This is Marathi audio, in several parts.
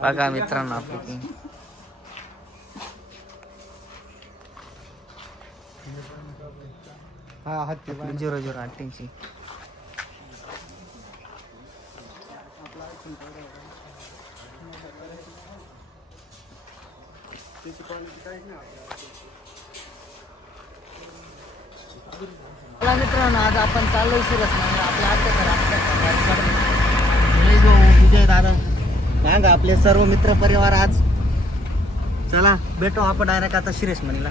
बघा मित्रांनो आपली ती हा हत्ती झिरो झिरो अठ्ठ्याऐंशी चला मित्रांनो आज आपण चाललोय शिरस म्हणजे आपल्या आत्याकडे विजय दादा. सांगा आपले सर्व मित्र परिवार आज. चला भेटू आपण डायरेक्ट आता शिरेश म्हणीला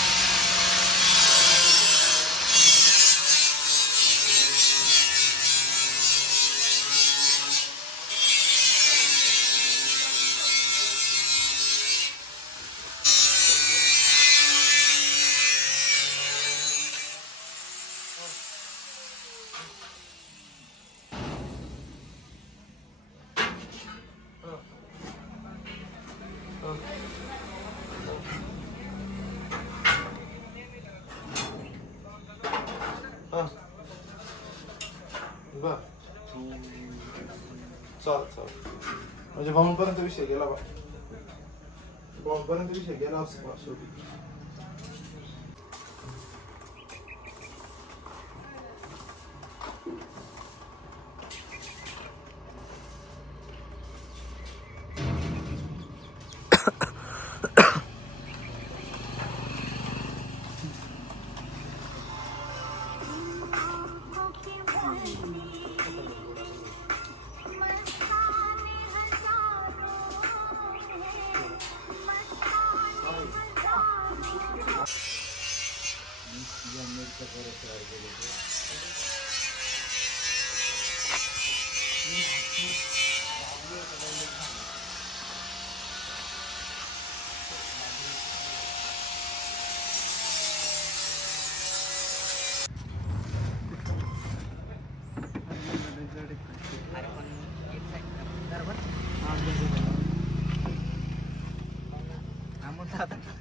बर चाल चाल म्हणजे बॉम्बपर्यंत विषय गेला बा. बॉम्बपर्यंत विषय गेला असं बा शेवटी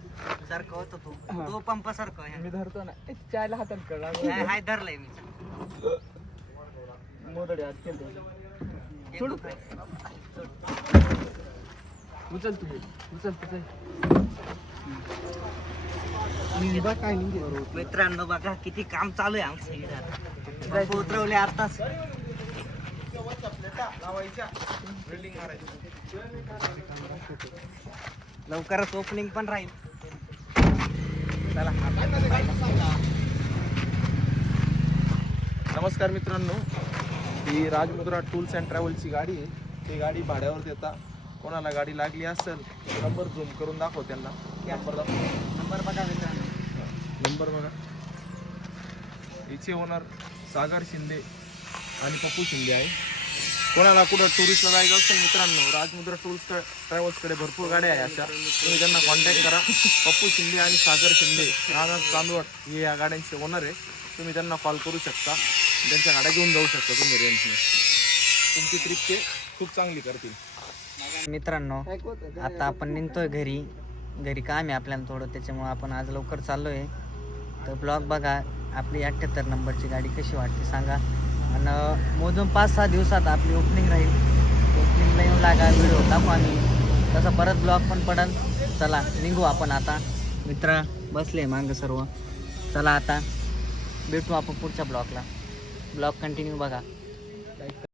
सारखं होतं तू. तो पंप सारखं आहे. मी धरतो ना. चायला हातात कळला हाय हाय धरलंय मी. मोदडी हात केलं. सोडू? उचल तू उचल काय नाही मित्रांनो बघा किती काम चालू आहे आमचं इकडे आता. पंप उतरवले आताच लवकरच ओपनिंग पण राहील. चला नमस्कार मित्रांनो. ही राजमुद्रा टूल्स अँड ट्रॅव्हलची गाडी आहे. ती गाडी भाड्यावर देता कोणाला गाडी लागली असेल नंबर झूम करून दाखव त्यांना. नंबर दाखव. नंबर बघा मित्रांनो. नंबर बघा. हिचे ओनर सागर शिंदे आणि पप्पू शिंदे आहे. कोणाला कुठं टुरिस्टला जायचं असेल मित्रांनो राजमुद्रा टूर्स ट्रॅव्हल्सकडे भरपूर गाड्या आहे अशा. तुम्ही त्यांना कॉन्टॅक्ट करा. पप्पू शिंदे आणि सागर शिंदे राहणार चांदवड हे या गाड्यांचे ओनर आहे. तुम्ही त्यांना कॉल करू शकता. त्यांच्या गाड्या घेऊन जाऊ शकता तुम्ही रेंटने तुमची ट्रिप ते खूप चांगली करतील. मित्रांनो आता आपण निघतोय घरी. घरी काम आहे आपल्याला थोडं त्याच्यामुळं आपण आज लवकर चाललोय. तर ब्लॉग बघा आपली अठ्ठ्याहत्तर नंबरची गाडी कशी वाटते सांगा. आणि मोजून पाच सहा दिवसात आपली ओपनिंग राहील. ओपनिंगला येऊन लागा व्हिडिओ दाखवा आम्ही. तसा परत ब्लॉग पण पडन. चला निघू आपण आता. मित्र बसले मागं सर्व. चला आता. भेटू आपण पुढच्या ब्लॉगला ब्लॉग कंटिन्यू बघा.